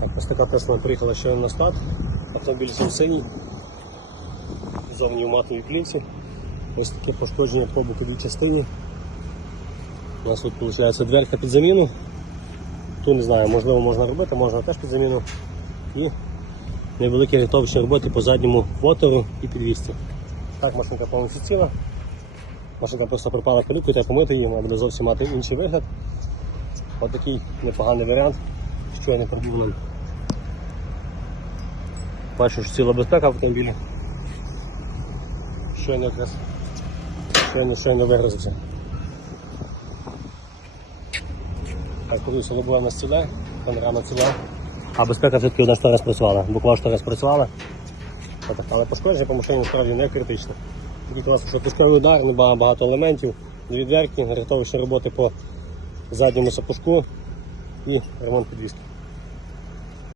Так, ось така Тесла приїхала щойно на склад. Автомобіль синій. Зовні в матовій плівці. Ось таке пошкодження по боковій частині. У нас тут виходить дверка під заміну. Тут не знаю, можливо можна робити, можна теж під заміну. І невеликі рятовочні роботи по задньому мотору і підвісці. Так, машинка повністю ціла. Машинка просто пропала пилюкою, треба помити її, вона буде зовсім мати інший вигляд. Ось такий непоганий варіант, що я не пробив нам. Бачу, що ціла безпека в автомобілі. Щойно якраз щойно, щойно вигрузився. Коли лобова на ціла, панорама ціла. А безпека все-таки одна штора спрацювала. Буквально штора спрацювала. Але пошкодження по машині насправді не критичне. Такий клас, що пусковий удар, не багато, елементів, дві дверки, рятовищі роботи по задньому сапожку і ремонт підвіски.